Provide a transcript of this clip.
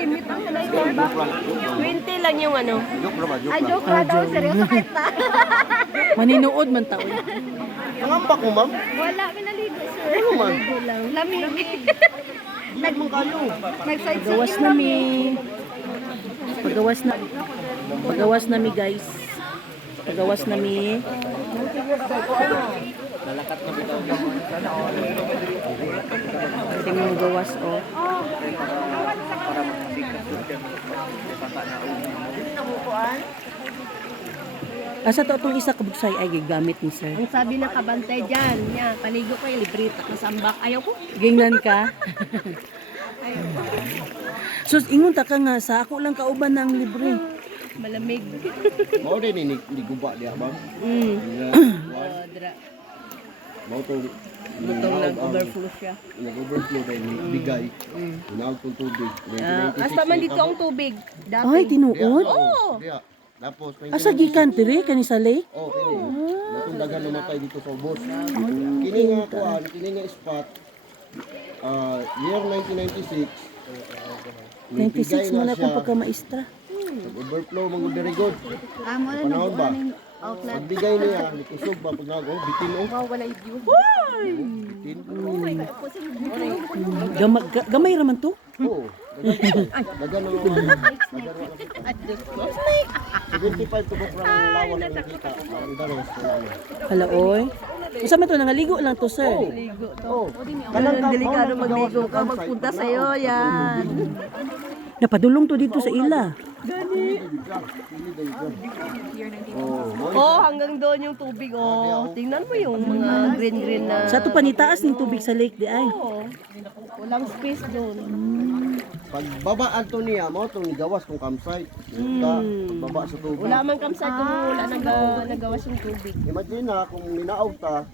limit ang nalay ba? 20 lang yung ano. Joke lang ba? Joke Ay, lang. joke lang daw. Seryoso kahit na. Maninuod man tao. Nangampak mo, ma'am? Wala, pinaligo, sir. Ano man? Ligo lang. Lamig. Nag mo kayo. Pagawas na mi. Pagawas na mi guys. Pagawas na mi. Tingnan mo gawas oh. Asa to itong isa kabugsay ay gigamit ni sir. Ang sabi ng kabantay dyan, niya, paligo kayo, librita ko sambak. Ayaw ko. Gingnan ka. Sus, ingon ta ka nga sa ako lang kauban ng libre. Malamig. Mao din ni guba diha, ma'am. Dra. Mao to Butong nag-overflow siya. nag-overflow dahil bigay. Inawag tong tubig. Hasta man dito ang tubig. Dati. Ay, tinuod. Oo. Diha. Tapos Asa gikan dire kani sa lake? oh, kini. Natong dagan namatay dito sa ubos. Kini nga kuan, kini nga spot. Year 1996. 96 mo na akong pagka-maestra. Overflow mga very good. Mo na Panahon ba? outlet. Pagbigay niya, likusog ba pag nago, bitin o. Wow, wala yung view. Bitin. Gamay raman to. Oo. Dagan naman. Dagan naman. 75 tubok lang ang lawan ang nakita. Ang dalos wala na. Hala oy. Usa man to nangaligo lang to sir. Oh. Delikado magligo ka, magpunta sa'yo, yan. Napadulong to dito sa ila. Oh, hanggang doon yung tubig, oh. Tingnan mo yung mga green-green na. Sa to panitaas ning tubig sa lake di ay. Oh, walang space doon. Pag babaan to niya, mo itong gawas kung campsite. Baba sa tubig. Wala man kamsay kung wala nagawas yung tubig. Imagine na kung ninaaw ta,